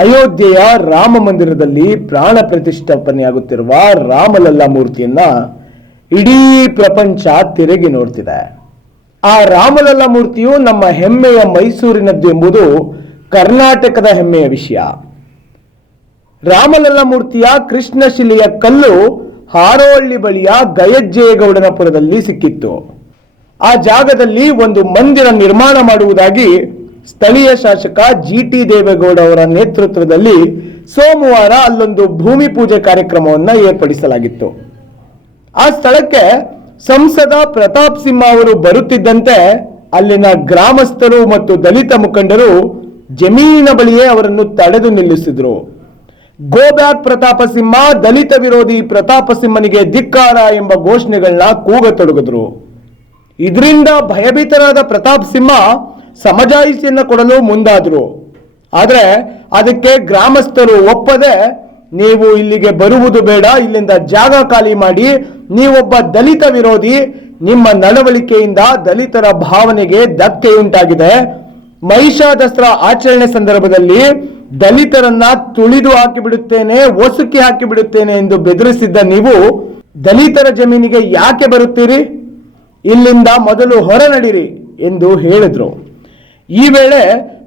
ಅಯೋಧ್ಯೆಯ ರಾಮ ಮಂದಿರದಲ್ಲಿ ಪ್ರಾಣ ಪ್ರತಿಷ್ಠಾಪನೆಯಾಗುತ್ತಿರುವ ರಾಮಲಲ್ಲಾ ಮೂರ್ತಿಯನ್ನ ಇಡೀ ಪ್ರಪಂಚ ತಿರುಗಿ ನೋಡ್ತಿದೆ. ಆ ರಾಮಲಲ್ಲಾ ಮೂರ್ತಿಯು ನಮ್ಮ ಹೆಮ್ಮೆಯ ಮೈಸೂರಿನದ್ದು ಎಂಬುದು ಕರ್ನಾಟಕದ ಹೆಮ್ಮೆಯ ವಿಷಯ. ರಾಮಲಲ್ಲಾ ಮೂರ್ತಿಯ ಕೃಷ್ಣಶಿಲೆಯ ಕಲ್ಲು ಹಾರೋಹಳ್ಳಿ ಬಳಿಯ ಗಯಜ್ಜೇಗೌಡನಪುರದಲ್ಲಿ ಸಿಕ್ಕಿತ್ತು. ಆ ಜಾಗದಲ್ಲಿ ಒಂದು ಮಂದಿರ ನಿರ್ಮಾಣ ಮಾಡುವುದಾಗಿ ಸ್ಥಳೀಯ ಶಾಸಕ ಜಿಟಿ ದೇವೇಗೌಡ ಅವರ ನೇತೃತ್ವದಲ್ಲಿ ಸೋಮವಾರ ಅಲ್ಲೊಂದು ಭೂಮಿ ಪೂಜೆ ಕಾರ್ಯಕ್ರಮವನ್ನು ಏರ್ಪಡಿಸಲಾಗಿತ್ತು. ಆ ಸ್ಥಳಕ್ಕೆ ಸಂಸದ ಪ್ರತಾಪ್ ಸಿಂಹ ಅವರು ಬರುತ್ತಿದ್ದಂತೆ ಅಲ್ಲಿನ ಗ್ರಾಮಸ್ಥರು ಮತ್ತು ದಲಿತ ಮುಖಂಡರು ಜಮೀನಿನ ಬಳಿಯೇ ಅವರನ್ನು ತಡೆದು ನಿಲ್ಲಿಸಿದ್ರು. ಗೋ ಬ್ಯಾಕ್ ಪ್ರತಾಪ ಸಿಂಹ, ದಲಿತ ವಿರೋಧಿ ಪ್ರತಾಪ ಸಿಂಹನಿಗೆ ಧಿಕ್ಕಾರ ಎಂಬ ಘೋಷಣೆಗಳನ್ನ ಕೂಗತೊಡಗಿದ್ರು. ಇದರಿಂದ ಭಯಭೀತರಾದ ಪ್ರತಾಪ್ ಸಿಂಹ ಸಮಜಾಯಿಷಿಯನ್ನು ಕೊಡಲು ಮುಂದಾದ್ರು. ಆದರೆ ಅದಕ್ಕೆ ಗ್ರಾಮಸ್ಥರು ಒಪ್ಪದೆ, ನೀವು ಇಲ್ಲಿಗೆ ಬರುವುದು ಬೇಡ, ಇಲ್ಲಿಂದ ಜಾಗ ಖಾಲಿ ಮಾಡಿ, ನೀವೊಬ್ಬ ದಲಿತ ವಿರೋಧಿ, ನಿಮ್ಮ ನಡವಳಿಕೆಯಿಂದ ದಲಿತರ ಭಾವನೆಗೆ ಧಕ್ಕೆಯುಂಟಾಗಿದೆ. ಮಹಿಷಾ ದಸರಾ ಆಚರಣೆ ಸಂದರ್ಭದಲ್ಲಿ ದಲಿತರನ್ನ ತುಳಿದು ಹಾಕಿಬಿಡುತ್ತೇನೆ, ಒಸುಕಿ ಹಾಕಿಬಿಡುತ್ತೇನೆ ಎಂದು ಬೆದರಿಸಿದ್ದ ನೀವು ದಲಿತರ ಜಮೀನಿಗೆ ಯಾಕೆ ಬರುತ್ತೀರಿ? ಇಲ್ಲಿಂದ ಮೊದಲು ಹೊರ ನಡೀರಿ ಎಂದು ಹೇಳಿದ್ರು. ಈ ವೇಳೆ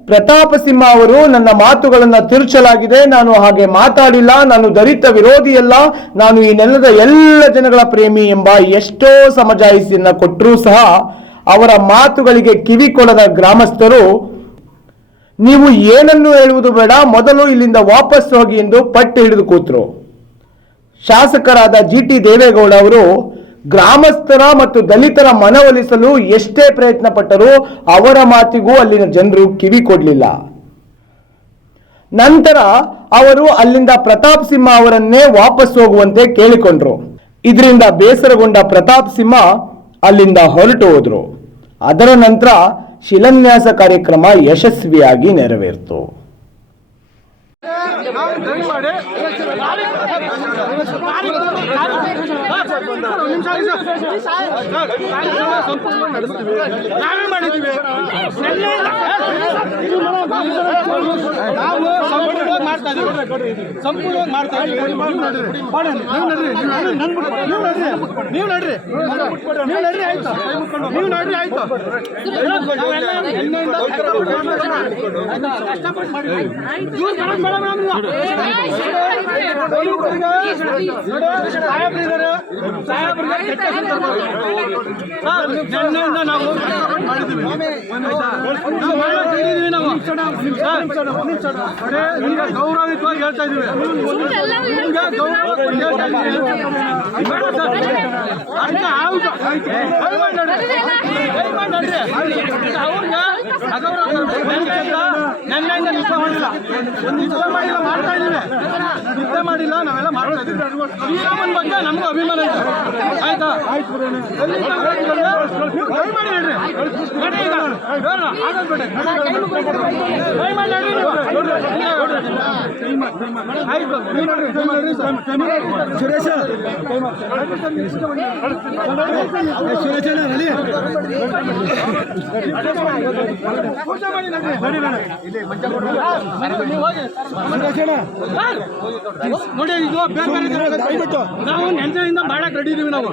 ಪ್ರತಾಪ ಸಿಂಹ ಅವರು, ನನ್ನ ಮಾತುಗಳನ್ನು ತಿರುಚಲಾಗಿದೆ, ನಾನು ಹಾಗೆ ಮಾತಾಡಿಲ್ಲ, ನಾನು ದಲಿತ ವಿರೋಧಿಯಲ್ಲ, ನಾನು ಈ ನೆಲದ ಎಲ್ಲ ಜನಗಳ ಪ್ರೇಮಿ ಎಂಬ ಎಷ್ಟೋ ಸಮಜಾಯಿಷಿಯನ್ನ ಕೊಟ್ಟರೂ ಸಹ ಅವರ ಮಾತುಗಳಿಗೆ ಕಿವಿ ಕೊಡದ ಗ್ರಾಮಸ್ಥರು, ನೀವು ಏನನ್ನು ಹೇಳುವುದು ಬೇಡ, ಮೊದಲು ಇಲ್ಲಿಂದ ವಾಪಸ್ ಹೋಗಿ ಎಂದು ಪಟ್ಟು ಹಿಡಿದು ಕೂತರು. ಶಾಸಕರಾದ ಜಿಟಿ ದೇವೇಗೌಡ ಅವರು ಗ್ರಾಮಸ್ಥರ ಮತ್ತು ದಲಿತರ ಮನವೊಲಿಸಲು ಎಷ್ಟೇ ಪ್ರಯತ್ನ ಪಟ್ಟರೂ ಅವರ ಮಾತಿಗೂ ಅಲ್ಲಿನ ಜನರು ಕಿವಿ ಕೊಡಲಿಲ್ಲ. ನಂತರ ಅವರು ಅಲ್ಲಿಂದ ಪ್ರತಾಪ್ ಸಿಂಹ ಅವರನ್ನೇ ವಾಪಸ್ ಹೋಗುವಂತೆ ಕೇಳಿಕೊಂಡ್ರು. ಇದರಿಂದ ಬೇಸರಗೊಂಡ ಪ್ರತಾಪ್ ಸಿಂಹ ಅಲ್ಲಿಂದ ಹೊರಟು ಹೋದ್ರು. ಅದರ ನಂತರ ಶಿಲಾನ್ಯಾಸ ಕಾರ್ಯಕ್ರಮ ಯಶಸ್ವಿಯಾಗಿ ನೆರವೇರಿತು. ನಾವೇ ಮಾಡಿದ್ದೀವಿ, ಸಂಪೂರ್ಣವಾಗಿ ಮಾಡ್ತಾ ಇದ್ದೀವಿ. ನೀವು ನಡ್ರಿ ಆಯ್ತು, ನೀವು ನಡ್ರಿ ಆಯ್ತು. ಕಷ್ಟಪಟ್ಟು ಮಾಡಿ ನಿನ್ನೆಯಿಂದ ನಾವು ಮಾಡಿದ್ದೀವಿ. ನಾವು ನಿಮ್ಗೆ ಗೌರವಿತವಾಗಿ ಹೇಳ್ತಾ ಇದ್ದೀವಿ. ನಿಮ್ಗೆ ಅರ್ಥ ಆಯ್ತು. ನಿನ್ನೆಯಿಂದ ನಿದ್ದೆ ಮಾಡಿಲ್ಲ, ನಿದ್ದೆ ಮಾಡಿಲ್ಲ, ಮಾಡ್ತಾ ಇದ್ದೀವಿ. ನಿದ್ದೆ ಮಾಡಿಲ್ಲ, ನಾವೆಲ್ಲ ಮಾಡ್ತಾ ಇದ್ದೀವಿ. ಶ್ರೀರಾಮನ ಬಗ್ಗೆ ನಮಗೂ ಅಭಿಮಾನ ಇದೆ, ಆಯ್ತಾ? ಕೈ ಮಾಡಿ ಹೇಳ್ರಿ, ನಡಿ ಈಗ ಆಗಲ್ಬೇಡಿ, ಕೈ ಮಾಡಿ ನಡ್ರಿ ನೀವು. ಆಯ್ತು, ಸುರೇಶ ಪೂಜೆ ಮಾಡಿ ನಡ್ರಿ. ನೋಡಿ, ಇದು ಬೇರೆ ದಯವಿಟ್ಟು ನಾವು ನೆನ್ನೆಯಿಂದ ಮಾಡಕ್ ರೆಡಿ ಇದೀವಿ, ನಾವು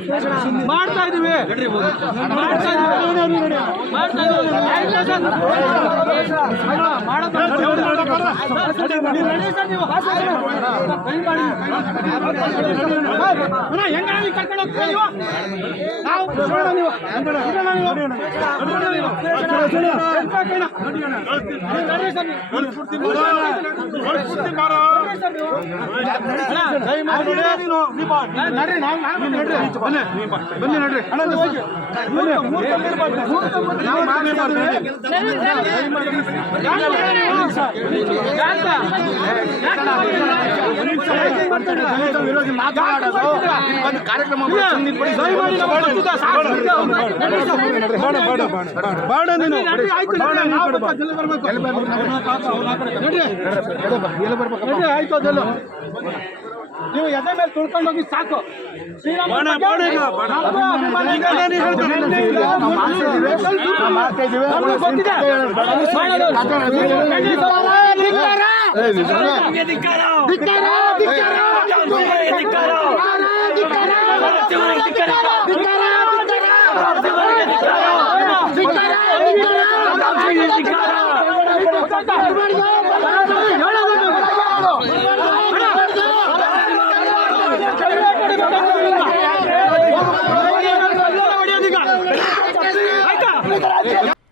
ಮಾಡ್ತಾ ಇದೀವಿ. ಹೆಂಗ ಕರ್ಕೊಂಡು ಹೋಗ್ತೀವಿ ಬನ್ನಿ ನಡ್ರಿ. ಕಾರ್ಯಕ್ರಮ ಆಯ್ತು. ಅದೆಲ್ಲ ನೀವು ಎದೆ ಮೇಲೆ ತುಳ್ಕೊಂಡು ಹೋಗಿ ಸಾಕು.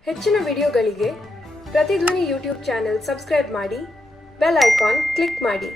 ಹೆಚ್ಚಿನ ವಿಡಿಯೋಗಳಿಗೆ ಪ್ರತಿಧ್ವನಿ ಯೂಟ್ಯೂಬ್ ಚಾನೆಲ್ ಸಬ್ಸ್ಕ್ರೈಬ್ ಮಾಡಿ, ಬೆಲ್ ಐಕಾನ್ ಕ್ಲಿಕ್ ಮಾಡಿ.